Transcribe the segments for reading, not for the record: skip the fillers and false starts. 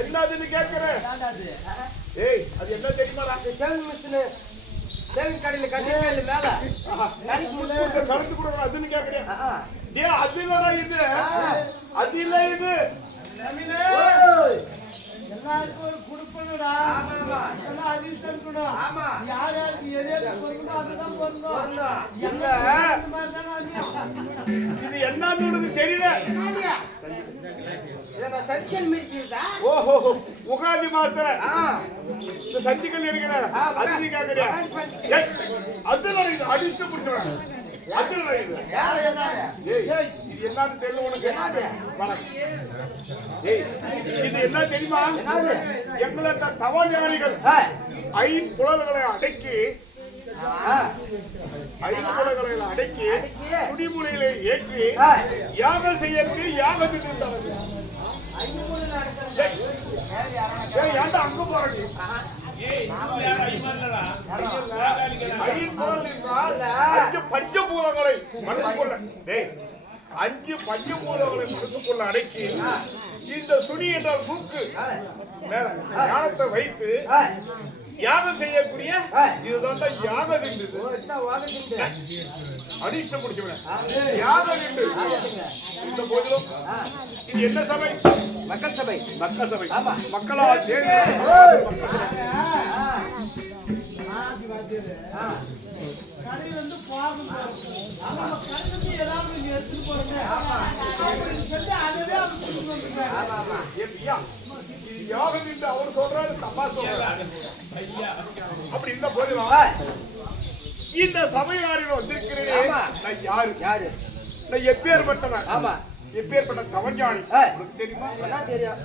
என்னதுன்னு கேக்குறேன். ஏய் அது என்ன தெரியுமாடா? கேள்வி மிஸ்னு தேவி கடையில கட்டில மேல கறி முட்டை கலந்து கொடுக்கணும் அதுன்னு கேக்குறேன். டேய் அது இல்லடா இது. அது இல்ல இது. நமிலே எல்லாருக்கும் ஒரு குடுப்பணும்டா. ஆமாமா. எல்லாம் அதிர்ஷ்டம் கொடு. ஆமா. யார் யாருக்கு எது பொறுக்கணும் அதுதான் பொறுக்கணும். இல்ல இது என்னன்னு தெரியல. என்ன சஞ்சல் மிர்கிதா? ஓஹோ உகாதி மாஸ்டர். இந்த சஞ்சிக்கல் இருக்கிற அது கேக்குறியா? அதுல இது அதிர்ஷ்டம் புடிச்சவன். அதுல இது. யார் என்ன? ஏய் இது என்னன்னு தெரியல உனக்கு. ஏய் இது என்ன தெரியுமா? எங்கள தவஞானிகள் ஐம்புலன்களை அடக்கி குடிமுறைகளை ஏற்றி யாகம் செய்யக்கூடிய யாகத்துக்கு ஏன்டா அங்க போறீங்க? பஞ்சபூதங்களை மனசுக்குள்ள 5 பஞ்சபூதங்களை மனசுக்குள்ள அடக்கி இந்த சுனி என்ற மூக்கு மேல ஞானத்தை வைத்து யாகம் செய்யக்கூடிய இதுதான் யாக திண்டு. அடிச்சு முடிச்சவன யாக திண்டு. இந்த போதிலும் இது என்ன சபை? மக்கள் சபை. மக்கள் சபை. மக்களால் சேர்ந்து கடை வந்து பாவம் கடை ஏதாவது எடுத்துட்டு போறேன். யாகத்தின் அவர் சொல்றாரு தப்பா சொல்றாரு. அப்படி இந்த போதிலும் இந்த சபையாரில் வந்திருக்கிறேன். நான் யாரு? நான் எப்பேற்பட்டவன்? ஆமா எப்பேற்பட்ட தவஞானி உனக்கு தெரியுமா? தெரியும்.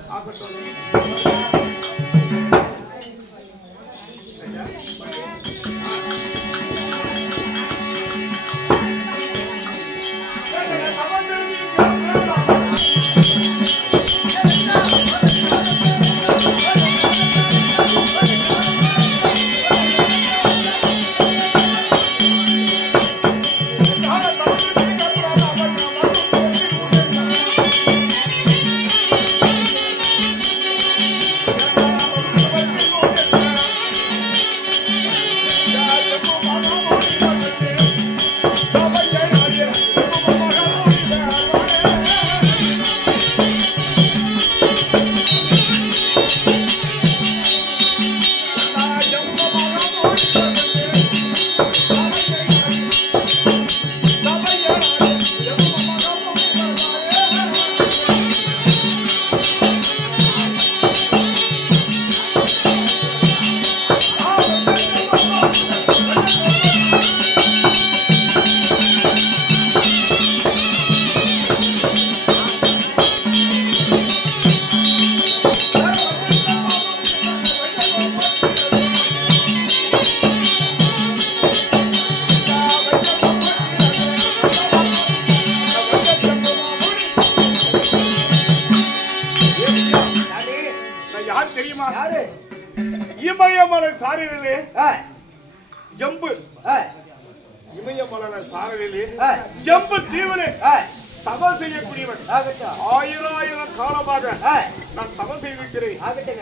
இமயமலை சாரலிலே ஜம்பு இமயமலை சாரலிலே ஜம்பு தீவிலே தவம் செய்யக்கூடியவன். ஆயிரம் காலமாக நான் தவம் செய்திருக்கிறேன்.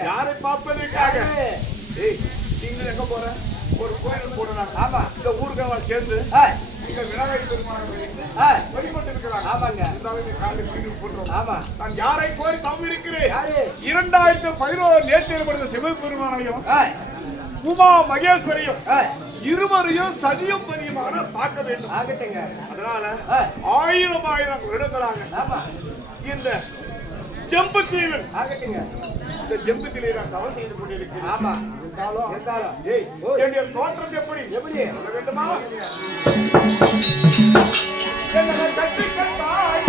யாரை பார்ப்பதற்காக? நீங்க எங்க போற? ஒரு கோயில் போடுறாங்க. ஆமா, இந்த ஊருக்காக சேர்ந்து இங்க விநாயகர் பெருமானை வழிபட்டு இருக்கிறாங்க. ஆமாங்க, ஆமா. நான் யாரை கோரி தவம் இருக்கிறேன்? 2011 நேற்று ஏற்படுத்த சிவபெருமானையும் உமா மகேஸ்வரியும் இருவரையும் சதியும் பதியுமான பார்க்க வேண்டும். அதனால 1000 வருடங்களாக இந்த ஜம்பு தீவில் இந்த ஜம்பு தீவை நான் தவம் செய்து கொண்டிருக்கிறேன். ஆமா, என்னுடைய தோற்றம் எப்படி சொல்ல வேண்டுமா? என்னை கட்டி கட்டாய்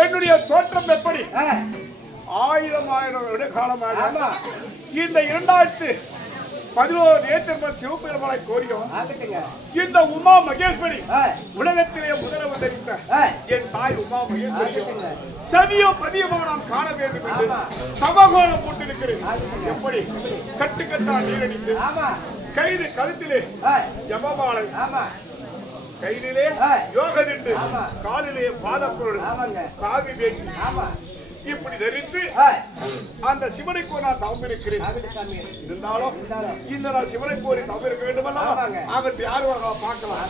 என்னுடைய தோற்றம் எப்படி? 1000 காலமாக இந்த 2011 ஏற்ற சிவபெருமானை கோரியோம். இந்த உமா மகேஸ்வரி உலகத்திலே முதலவர் தெரிந்த என் தாய் உமா மகேஸ்வரியும் சதியோ பதியமோ நாம் காண வேண்டும் என்று தவகோலம் போட்டிருக்கிறேன். எப்படி? கட்டுக்கட்டா நீரடித்து கைது கழுத்திலே ஜபமாலை, கையிலே யோக நின்று காலிலே பாதப்பொருள் காவி வேண்டி இப்படி தரித்து அந்த சிவனை கோரி நான் தவம் இருக்கிறேன். இருந்தாலும் இந்த நான் சிவனை கோரி தவம் இருக்க வேண்டுமல்லவா? ஆகட்டு யாரும் பார்க்கலாம்.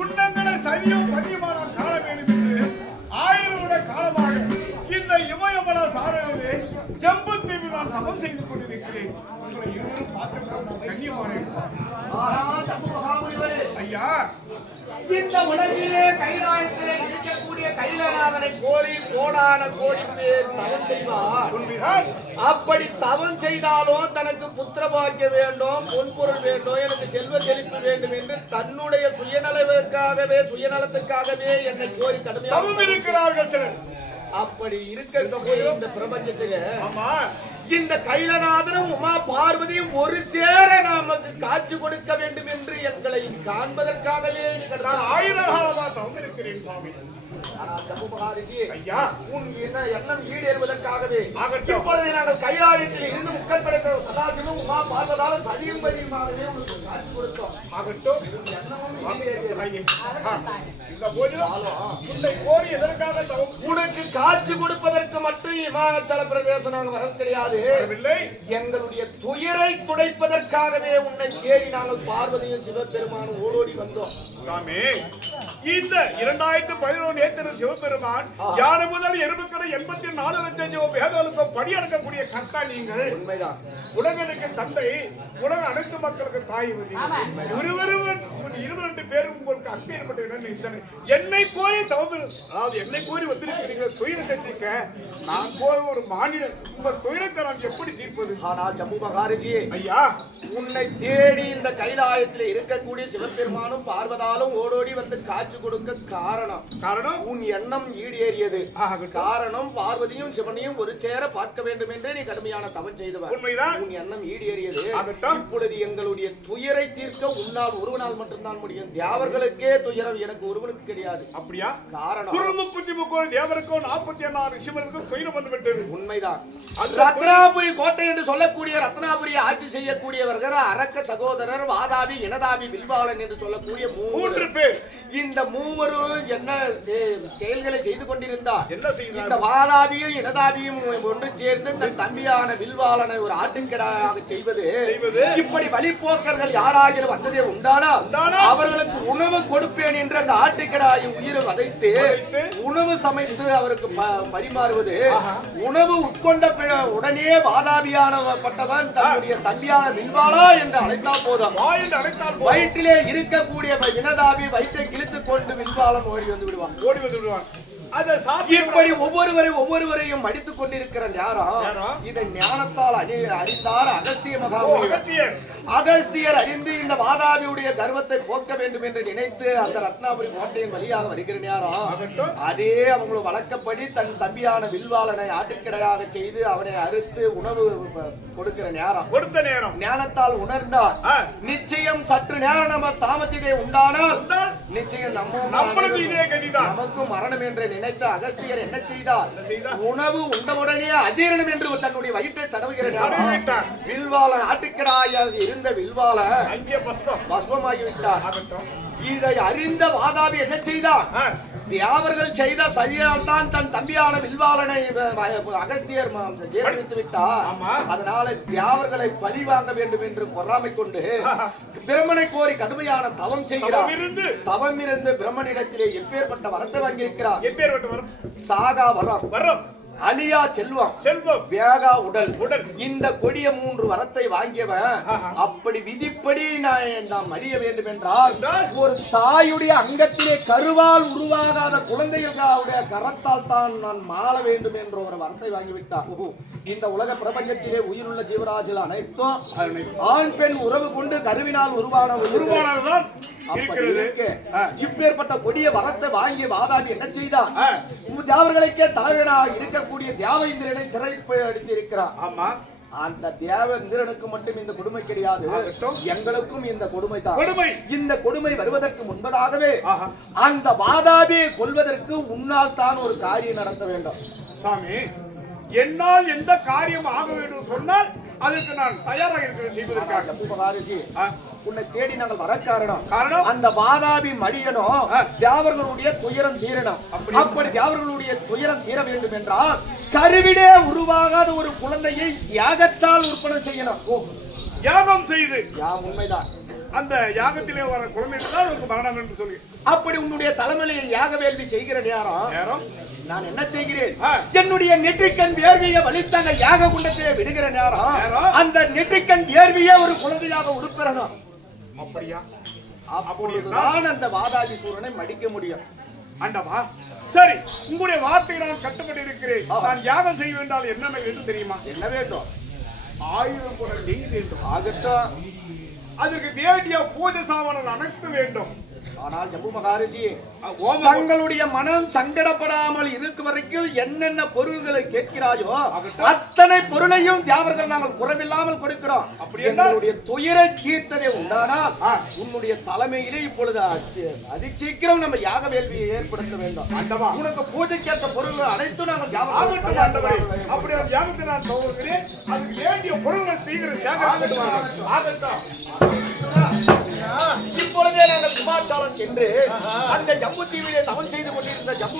உன்னங்களை சதியும் பதியுமான காண வேண்டும் என்று 1000 வருட காலமாக இந்த இமயமல சாரணிலே ஜம்பு தீவில் நான் தவம் செய்து கொண்டிருக்கிறேன். உங்களை இருவரும் பார்த்து கண்ணியமானேன். ஐயா, இந்த உலகிலே கைலாயத்திலே இருக்கக்கூடிய கைலாநாதனை கோரி கோடான கோடி பேர் தவம் செய்வார். உண்மைதான். அப்படி தவம் செய்தாலும் தனக்கு புத்திர பாக்கியம் வேண்டும், பொன்பொருள் வேண்டும், எனக்கு செல்வ செழிப்பு வேண்டும் என்று தன்னுடைய சுயநலத்துக்காகவே என்னை கோரி கடுமையாக தவம் இருக்கிறார்கள் சிலர். அப்படி இருக்கக்கூடிய இந்த பிரபஞ்சத்திலே ஆமா, இந்த கைலநாதனும் உமா பார்வதியும் ஒரு சேர நமக்கு காட்சி கொடுக்க வேண்டும் என்று எங்களை காண்பதற்காகவே நான் 1000 காலமாக தவம் இருக்கிறேன் சுவாமி. ஐயா, உன் எண்ணம் ஈடேறுவதற்காகவே ஆகட்டும். இப்பொழுது நாங்கள் கைலாயத்தில் இருந்து முக்கல் படைத்த சதாசிவம் உமா பார்வதாலும் சதியும் பதியுமாகவே உங்களுக்கு காட்சி கொடுத்தோம். ஆகட்டும். இந்த போதிலும் உன்னை கோரி எதற்காக தவம்? உனக்கு காட்சி கொடுப்பதற்கு மட்டும் இமாச்சல பிரதேசம் நாங்கள் வர கிடையாது. எங்களுடைய துயரை துடைப்பதற்காகவே உன்னை தேடி நாங்கள் பார்வதியும் சிவபெருமானும் ஓடோடி வந்தோம். சாமி, இந்த 2011 நேற்று சிவபெருமான் யானை முதல் எறும்புக்கடை 84 லட்சம் வேதங்களுக்கும் படியடக்கக்கூடிய கர்த்தா நீங்கள். உண்மைதான். உலகளுக்கு தந்தை, உலக அனைத்து மக்களுக்கு தாய். இருவரு பேரும் உங்களுக்கு அக்கறை ஏற்பட்ட என்னை கோரி தவறு, அதாவது என்னை கோரி வந்திருக்கிறீங்க துயரத்தை தீர்க்க. நான் போய் ஒரு மாநிலம் உங்கள் துயரத்தை நான் எப்படி தீர்ப்பது? ஆனால் ஜம்மு மகாரிஷியே, ஐயா, உன்னை தேடி இந்த கைலாயத்தில் இருக்கக்கூடிய சிவபெருமானும் பார்வதாலும் ஓடோடி வந்து காட்சி கொடுக்க காரணம் உன் எண்ணம் ஈடேறியது. காரணம் பார்வதியும் சிவனையும் ஒரு சேர பார்க்க வேண்டும் என்றே நீ கடுமையான தவம் செய்தவர். உண்மைதான். உன் எண்ணம் ஈடேறியது. இப்பொழுது எங்களுடைய துயரை தீர்க்க உன்னால் ஒருவனால் மட்டும்தான் முடியும். தேவர்களுக்கே துயரம், எனக்கு ஒருவனுக்கு கிடையாது. அப்படியா? காரணம் 33 தேவருக்கும் 44 ரிஷிவருக்கும் துயரம் வந்து விட்டது. உண்மைதான். ரத்னாபுரி கோட்டை என்று சொல்லக்கூடிய ரத்னாபுரியை ஆட்சி செய்யக்கூடியவர்கள் அரக்க சகோதரர், வாதாபி, இனதாபி, வில்வாளன் என்று சொல்லக்கூடிய 3 பேர். இந்த மூவரும் என்ன செயல்களை செய்து கொண்டிருந்தார்? இந்த வாதாபியும் இனதாபியும் ஒன்று சேர்ந்து தன் தம்பியான வில்வாளனை ஒரு ஆட்டுக்கிடாயாக செய்வது. இப்படி வழிபோக்கர்கள் யாராகிலும் வந்ததே உண்டானால் அவர்களுக்கு உணவு கொடுப்பேன் என்று அந்த ஆட்டுக்கிடாயை உயிரை வதைத்து உணவு சமைத்து அவருக்கு பரிமாறுவது. உணவு உட்கொண்ட உடனே வாதாபியானப்பட்டவன் தன்னுடைய தம்பியான வில்வாளா என்று அழைத்தால் போதும், வயிற்றிலே இருக்கக்கூடிய வினதாபி வயிற்றை கிழித்துக் கொண்டு வில்வாளன் ஓடி வந்து விடுவான். இப்படி ஒவ்வொருவரையும் அடித்துக் கொண்டிருக்கிற நேரம் இதை ஞானத்தால் அறிந்தார் அகஸ்திய மகாமுனி. அகஸ்தியர் அறிந்து இந்த வாதாபியுடைய கர்வத்தை போக்க வேண்டும் என்று நினைத்து அந்த ரத்னாபுரி கோட்டையின் வழியாக வருகிற நேரம் அதே அவங்கள வழக்கப்படி தன் தம்பியான வில்வாளனை ஆட்டுக்கிடையாக செய்து அவனை அறுத்து உணவு கொடுக்கிற நேரம் ஞானத்தால் உணர்ந்தார். நிச்சயம் சற்று நேரம் நம்ம தாமத்திலே உண்டானால் நிச்சயம் நமக்கும் மரணம் என்று நினைத்த அகஸ்தியர் என்ன செய்தார்? உணவு உண்டவுடனே அஜீரணம் என்று தன்னுடைய வயிற்றை தடவுகிறார். வில்வாளன் ஆட்டுக்கிடாயாக இருந்த வில்வாளன் பஸ்வமாகிவிட்டார். இதை அறிந்த வாதாபி என்ன செய்தார்? தேவர்கள் செய்த சரியால் தான் தன் தம்பியான வில்வாளனை அகஸ்தியர் ஜெயமளித்து விட்டார். அதனால தேவர்களை பழி வாங்க வேண்டும் என்று பொறாமை கொண்டு பிரம்மனை கோரி கடுமையான தவம் செய்கிறார். தவம் இருந்து பிரம்மனிடத்திலே எப்பேற்பட்ட வரத்தை வாங்கியிருக்கிறார்? சாகா வரம், அலியா செல்வம், வேகா உடல். இந்த கொடிய 3 வரத்தை வாங்கியவன் அப்படி விதிப்படி நாம் அறிய வேண்டும் என்றால் ஒரு தாயுடைய அங்கத்திலே கருவால் உருவாகாத குழந்தைகளுடைய கரத்தால் தான் நான் மாள வேண்டும் என்ற ஒரு வரத்தை வாங்கிவிட்டார். இந்த உலக பிரபஞ்சத்திலே உயிருள்ள ஜீவராசிகள் அனைத்தும் ஆண் பெண் உறவு கொண்டு கருவினால் உருவானதுதான். இப்பேற்பட்ட கொடிய வரத்தை வாங்கிய வாதாபி என்ன செய்தார்? தேவர்களுக்கே தலைவனாக இருக்கக்கூடிய தேவேந்திரனை சிறைப்பு அடித்திருக்கிறார். அந்த தேவேந்திரனுக்கு மட்டும் இந்த கொடுமை கிடையாது, எங்களுக்கும் இந்த கொடுமை தான். இந்த கொடுமை வருவதற்கு முன்பதாகவே அந்த வாதாபியை கொல்வதற்கு உன்னால் தான் ஒரு காரியம் நடத்த வேண்டும். சாமி, என்னால் எந்த காரியம் ஆக வேண்டும் சொன்னால் அதுக்கு நான் தயாராக இருக்கிறேன் செய்வதற்காக. உன்னை தேடி நாங்கள் வர காரணம் அந்த வாதாபி மடியனும் தேவர்களுடைய துயரம் தீரணும். அப்படி தேவர்களுடைய துயரம் தீர வேண்டும் என்றால் கருவிலே உருவாகாத ஒரு குழந்தையை யாகத்தால் உற்பத்தி செய்யணும். யாகம் செய்து உண்மைதான். அந்த யாகத்திலே வர குழந்தைக்கு தான் உனக்கு மரணம் என்று சொல்லி அப்படி உன்னுடைய தலைமையில யாக வேள்வி செய்கிற நேரம் நான் என்ன செய்கிறேன்? ஆ. என்னுடைய நெற்றிக்கண் வேர்வியை வலித்தங்க யாக குண்டத்திலே விடுகிற நேரம் அந்த நெற்றிக்கண் வேர்வியே ஒரு குழந்தையாக உருப்பெறணும். அப்படியா? அப்பொழுதுதான் அந்த வாதாபி சூரனை மடிக்க முடியும். ஆண்டவா, சரி, உங்களுடைய வார்த்தையை நான் கட்டுப்பட்டு இருக்கிறேன். நான் யாகம் செய்ய வேண்டாம் என்னென்ன வேண்டும் தெரியுமா? என்ன வேண்டும்? 1000 குடம் நெய் வேண்டும். ஆகட்டும். அதுக்கு வேண்டிய பூஜை சாமான்கள் அனைத்து வேண்டும். ஆனால் ஜம்பு மகாரிஷி தங்களுடைய மனம் சங்கடப்படாமல் இருக்கும் வரைக்கும் என்னென்ன பொருள்களை கேட்கிறாயோ அத்தனை பொருளையும் தேவர்கள் நாங்கள் குறைவில்லாமல் கொடுக்கிறோம். அப்படி என்னுடைய துயரை தீர்த்ததே உண்டானால் உன்னுடைய தலைமையிலே இப்பொழுது அதி சீக்கிரம் நம்ம யாக வேள்வியை ஏற்படுத்த வேண்டும். ஆண்டவா, உனக்கு பூஜைக்கேற்ற பொருள்கள் அனைத்தும் நாங்கள் அப்படி அந்த யாகத்தை நான் துவங்குகிறேன். அதுக்கு வேண்டிய பொருள்களை சீக்கிரம் சேகரித்து இப்பொழுதே நாங்கள் விமாச்சாரம் சென்று அந்த ஜம்பு தீவிலே தவம் செய்து கொண்டிருந்த ஜம்பு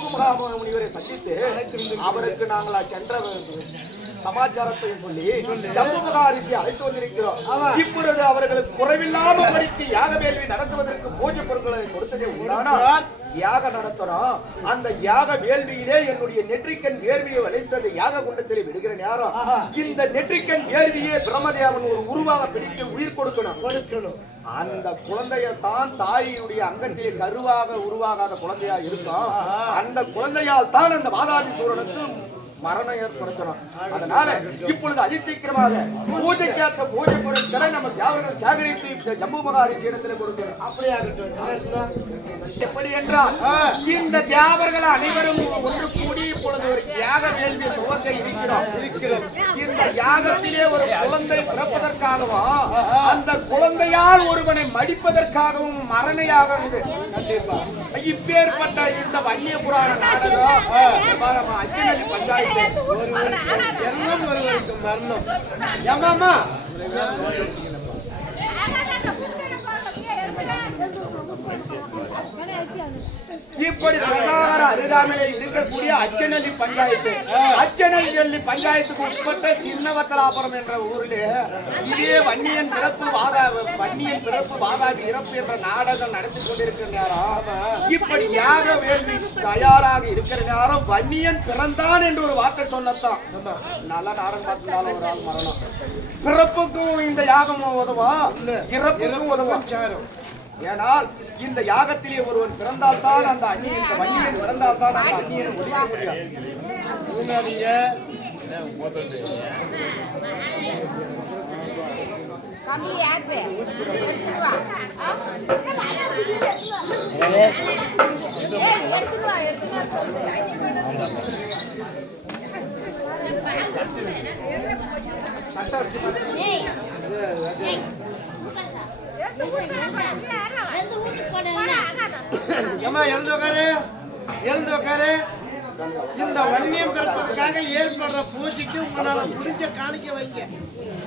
முனிவரை சந்தித்து அவருக்கு நாங்கள் சென்ற சமாச்சாரத்தை சொல்லி ஜம்பு மகாரிஷி அழைத்து வந்திருக்கிறோம். இப்பொழுது அவர்களுக்கு குறைவில்லாமல் படித்து யாக வேள்வி நடத்துவதற்கு பூஜை பொருட்களை கொடுத்ததே உண்டானால் யாக நடத்துறோம். அந்த யாக வேள்வியிலே என்னுடைய நெற்றிக்கண் வேர்வியை வளைத்தது யாக குண்டத்திலே விடுகிற நேரம் இந்த நெற்றிக்கண் வேர்வியே பிரம்மதேவன் ஒரு உருவாக பிடித்து உயிர் கொடுக்கணும். அந்த குழந்தையத்தான் தாயினுடைய அங்கத்திலே கருவாக உருவாகாத குழந்தையா இருக்கும். அந்த குழந்தையால் தான் அந்த வாதாபி சூரனுக்கு மரணம் ஏற்படுத்தணும். அதனால இப்பொழுது அதிசீக்கிரமாக பூஜைக்கேற்ற பூஜை பொருட்களை நம்ம யாவர்கள் சேகரித்து ஜம்பு மகாரிஷி இடத்துல கொடுக்கணும். அப்படியா எப்படி என்றால் இந்த தியாவர்கள் அனைவரும் ஒன்று கூடி இப்பொழுது ஒரு யாக வேள்வி துவங்க இருக்கிறோம். இந்த யாகத்திலே ஒரு குழந்தை பிறப்பதற்காகவும் அந்த குழந்தையால் ஒருவனை மடிப்பதற்காகவும் மரண யாகம் இது. கண்டிப்பா இப்பேற்பட்ட இந்த வன்னிய புராண நாடகம் அஞ்சனி பஞ்சாயத்து ஒருவருக்கு மரணம். ஏமாமா இப்படி பிரகார அருகாமையில இருக்கக்கூடிய அச்சனல்லி பஞ்சாயத்து அச்சனல்லி பஞ்சாயத்துக்கு உட்பட்ட சின்னவத்தலாபுரம் என்ற ஊரிலே இதே வன்னியன் பிறப்பு வாதாபி இறப்பு என்ற நாடகம் நடத்தி கொண்டிருக்கிற நேரம் இப்படி யாக வேள்வி தயாராக இருக்கிற நேரம் வன்னியன் பிறந்தான் என்று ஒரு வார்த்தை சொன்னதான் நல்ல நாடகம் பார்த்தாலும் ஒரு ஆள் மரணம். பிறப்புக்கும் இந்த யாகம் உதவும், இறப்புக்கும் உதவும். ஏனால் இந்த யாகத்திலே ஒருவன் பிறந்தால்தான் அந்த அந்நியன் வன்னியன் பிறந்தால்தான் அந்த அந்நியன் ஒழிக்க முடியும். இந்த வன்னியம் பிறப்பதற்காக ஏற்படுற பூஜைக்கு உங்களால முடிஞ்ச காணிக்க வைங்க.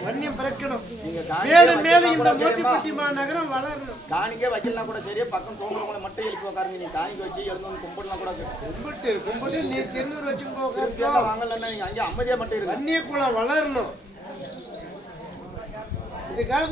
வன்னியம் பிறக்கணும், மேலும் மேலும் இந்த மோட்டிப்பட்டி மாநகரம் வளரணும். காணிக்க வைக்கலாம் கூட சரியா, பக்கம் தோங்குறவங்களை மட்டும் எழுப்பி உட்காருங்க. நீ காணிக்க வச்சு எழுந்து கும்பிடலாம் கூட. கும்பிட்டு நீ திருநூறு வச்சு வாங்கலன்னா நீங்க அங்கே அமைதியா மட்டும் இருக்கு. வன்னிய குளம் வளரணும். இதுக்காக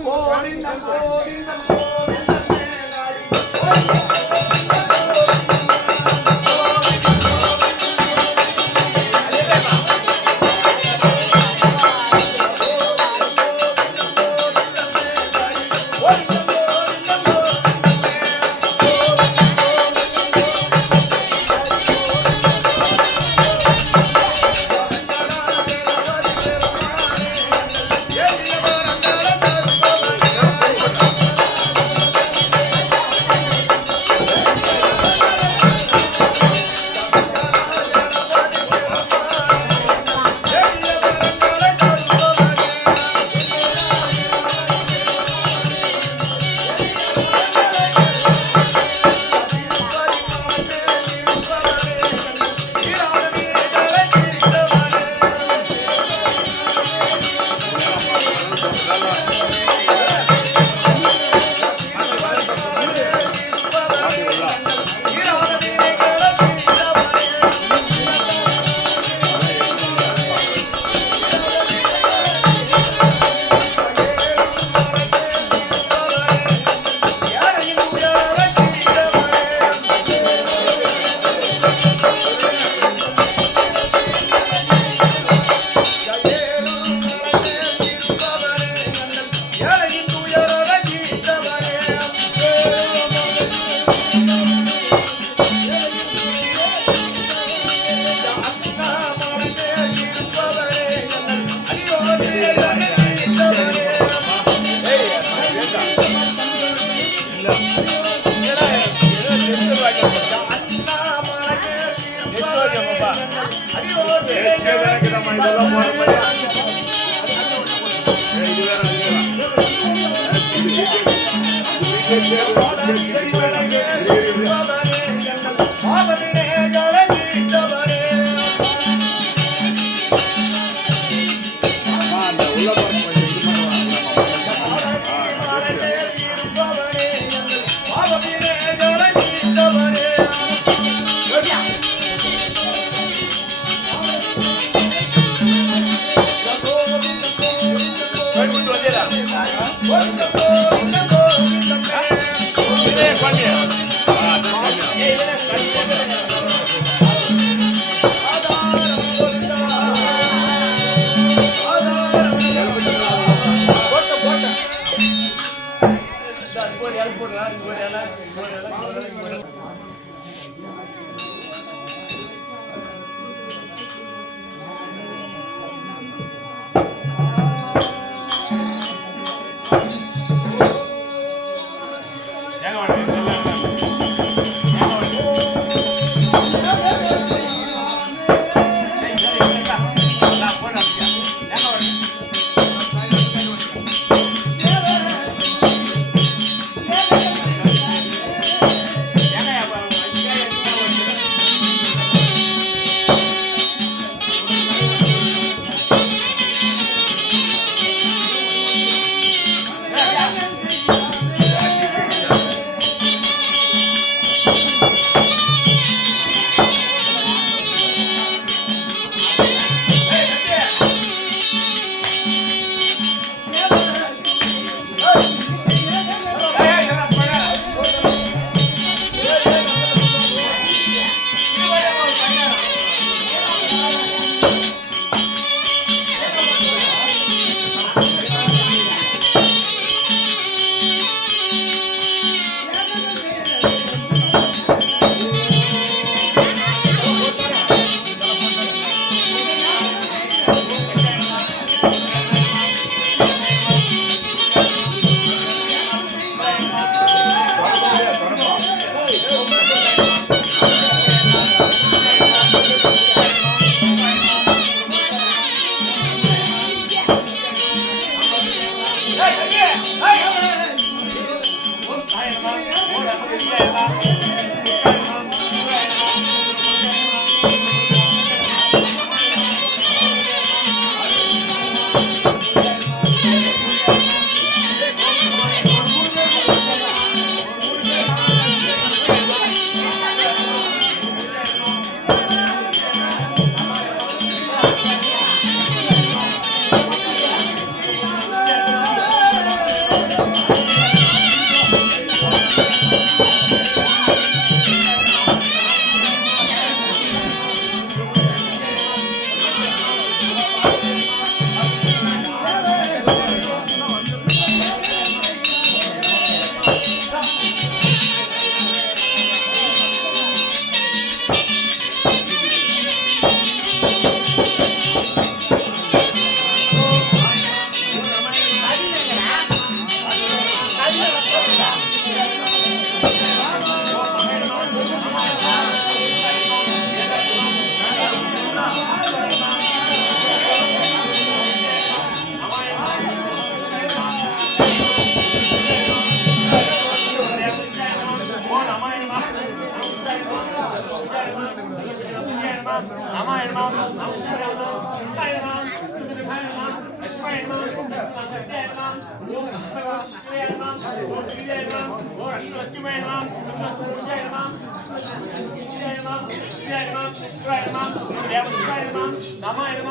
Namah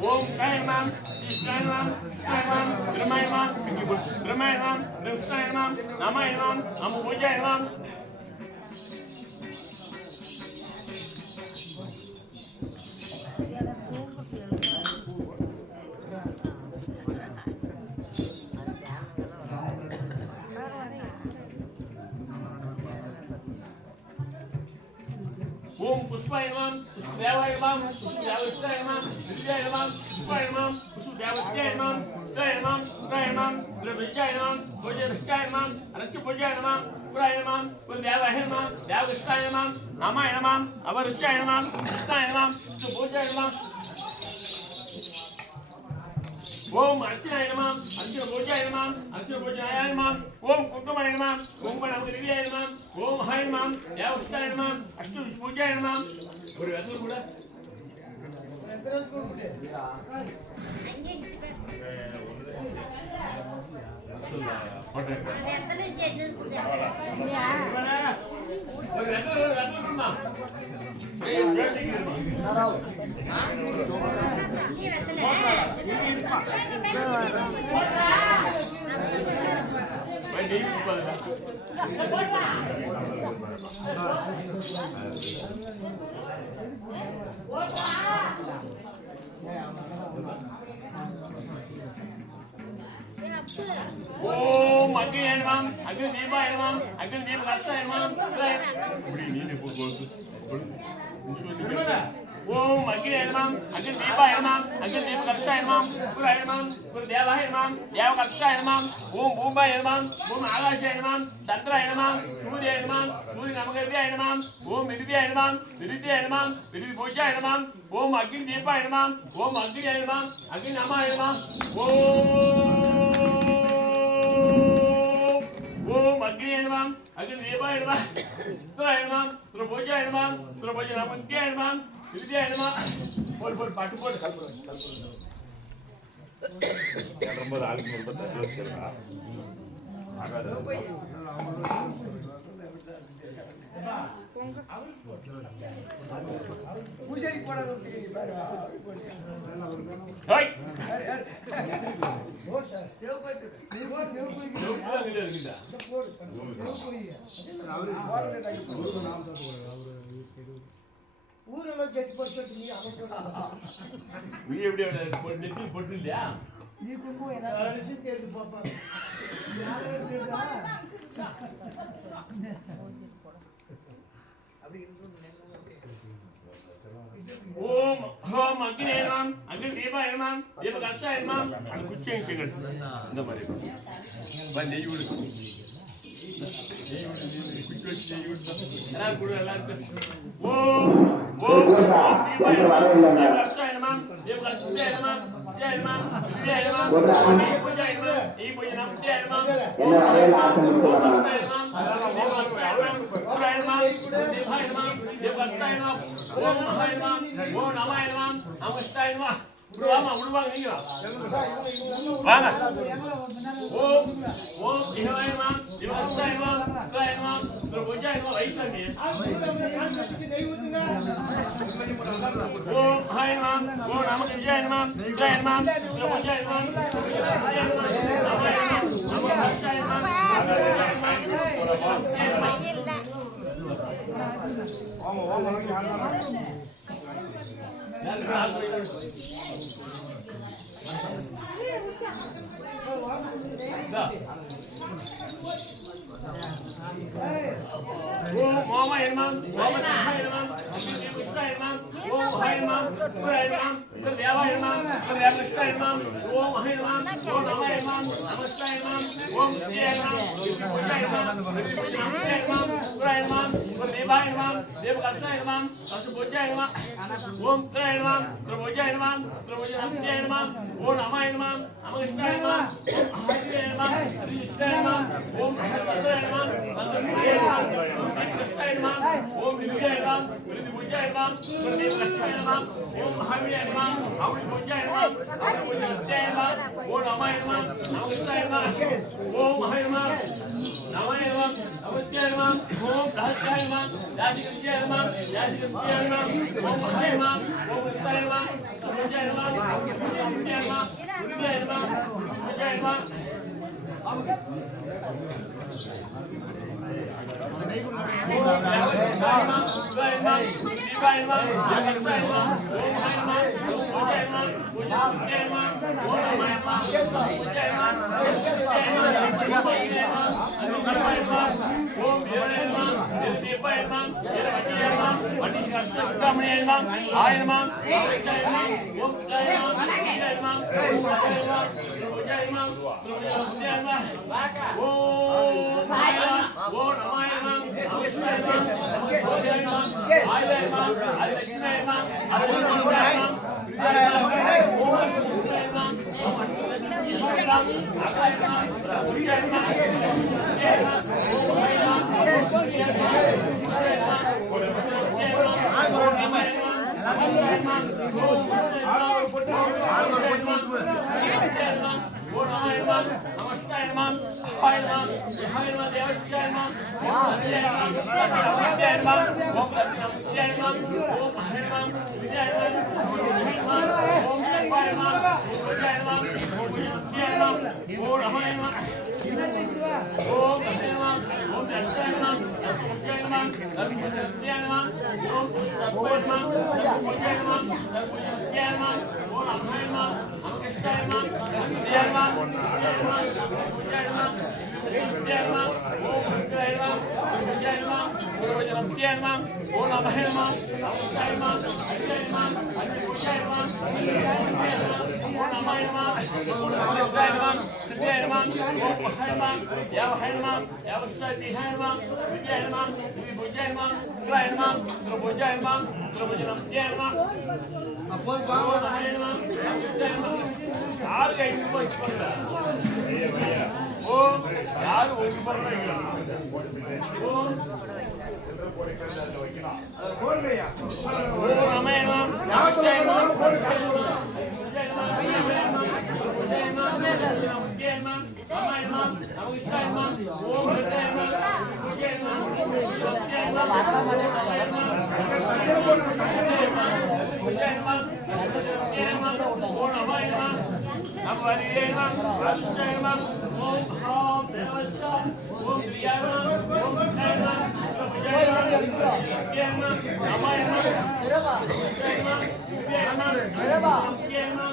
Om Kainam, Kainam, Kainam, Ramayam, Ramayam, Ramayam, Namayam, Amujayam. Om Puspayam, Devayam, Devayam, Vijayam, Puspayam, Devayam, Devayam, Devayam, Vijayam, Vijayam, Arachu Vijayam, Prayam, Devayam, Devayam, Namayam, Avarchayam, Devayam, Vijayam. Om Archayam, Archana Vijayam, Archana Vijayam, Om Kukumayam, Om Panamuriyayam, Om Haimam, Devayam, Ashtu Vijayam. ஒரு எத்தனை கூட Om Agniyanam, Agnidevayanam, Agnidevayanam, Om Agniyanam, Agnidevayanam, Agnidevayanam, Purayanam, Puradevayanam, Devakarshayanam, Om Bhumayanam, Om Agashayanam, Chandrayanam, Suryayanam, Suryanamagaryayanam, Om Vidyayanam, Vidyayanam, Vidyayanam, Om Agnidevayanam, Om Agniyanam, Agninamayanam, Om Agniyanam, Agnidevayanam, Suryayanam, Surabhojayanam, Surabhojanamantyayanam, Vidyayanam. Pol paatu pol kalpura. ரொம்ப ஆளுங்க ரொம்ப யோசிக்கிறா. ஆகாது. பூஜைக்கு போடாத நீங்க பாருங்க. Hi. ஓ sir சேவபாச்சு. நீ ஓ சேவபாச்சு. சேவபாச்சு இருக்குடா. போடு. சேவபாச்சு. அவரு போறதே டைப் பண்ணுங்க. நாம தான் போறோம். அவரு ஊரெல்லாம் செக் பண்ணி நீ அவன் நீ எப்படி நெத்தி போட்டு இல்லையா? நீ கும்பு என்ன தேடி பாப்பா. யாரே தேடா. ஓம் ஹோம் அக்னியாயம் அக்னிதேவாயம் தேவகர்ஷாயம் அது குச்சேங்க செங்கல் இந்த மாதிரி வந்து நெய் விடு எல்லாரும் கூட எல்லாரும் ஓம் ஓம் தேவகர்ஷாயம் தேவகர்ஷாயம் ஜெயமாம் ஜெயமாம் ஈ பூஜனம் ஜெயமாம் என்ன வரையில ஆசீர்வாதம் தேவகர்ஷாயம் ஓம் ஹைமாம் ஓம் நமாயமாம் நமஸ்தாயமா உருவாமா உருவாங்க நீங்க வாங்க ஓம் ஓம் தேவாயமாம் தேவகர்ஷாயம் ஜெயமாம் பிரபுஜாயமா வைசாமி ஓம் ஹைமாம் ஓம் நமஸ்தாயமாம் ஜெயமாம் பிரபுஜாயமாம் நமாயமாம் நமஸ்தாயமாம் ஆமா ஆமா ஓம் மாமா என்மாம் ஓம் நமஹ என்மாம் நமஸ்காரம் ஓம் ஹைமாம் குரைமாம் தேவாயமாம் தேவஸ்காரம் ஓம் ஹைமாம் ஓம் நமயமாம் நமஸ்காரம் ஓம் தேவாயமாம் குரைமாம் நமஸ்காரம் குரைமாம் தேவாயமாம் தேவகர்ஷாயமாம் அசுபோஜாயமாம் ஓம் குரைமாம் பிரபோஜாயமாம் பிரபோஜாயமாம் ஓம் நமயமாம் நமஸ்காரம் ஹரியாயமாம் ஹரியாயமாம் ஓம் ஹரியாயமாம் அசுபோஜாயமாம் கிருஷ்ணாயமாம் ஓம் விஜயாயமாம் விஜயாயமாம் தேவகர்ஷாயமாம் ஓம் ஹரியாயமாம் அவுஜாயமாம் அவுஜாயமாம் ஓம் நமயமாம் நமஸ்காரம் ஓம் ஹரியாயமாம் நமயமாம் அவுஜாயமாம் ஓம் ஹரியாயமாம் யாதிகர்ஷாயமாம் யாதிகர்ஷாயமாம் ஓம் ஹரியாயமாம் ஓம் விஜயாயமாம் விஜயாயமாம் விஜயாயமாம் விஜயாயமாம் விஜயாயமாம்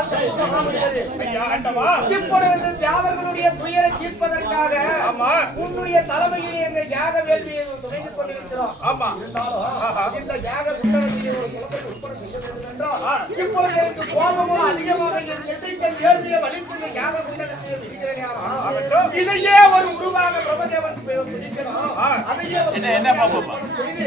ஐயா ஆண்டவா, இப்பொழுது தேவர்களுடைய துயரை தீர்ப்பதற்காக ஆமா உன்னுடைய தலைமையில் எங்கள் யாக வேள்வியை துணைந்து கொண்டிருக்கிறோம். ஆமா இந்த யாக குண்டலத்திலே ஒரு குழந்தை உட்பட செய்ய வேண்டும் என்றால் இப்பொழுது எனக்கு கோபமோ அதிகமாக என் எசைக்கல் வேள்வியை வலித்து இந்த யாக குண்டலத்திலே விதிக்கிறேன். இதையே ஒரு உருவாக பிரம்மதேவன் பிடிக்கணும். அதையே என்ன பாப்பா செய்து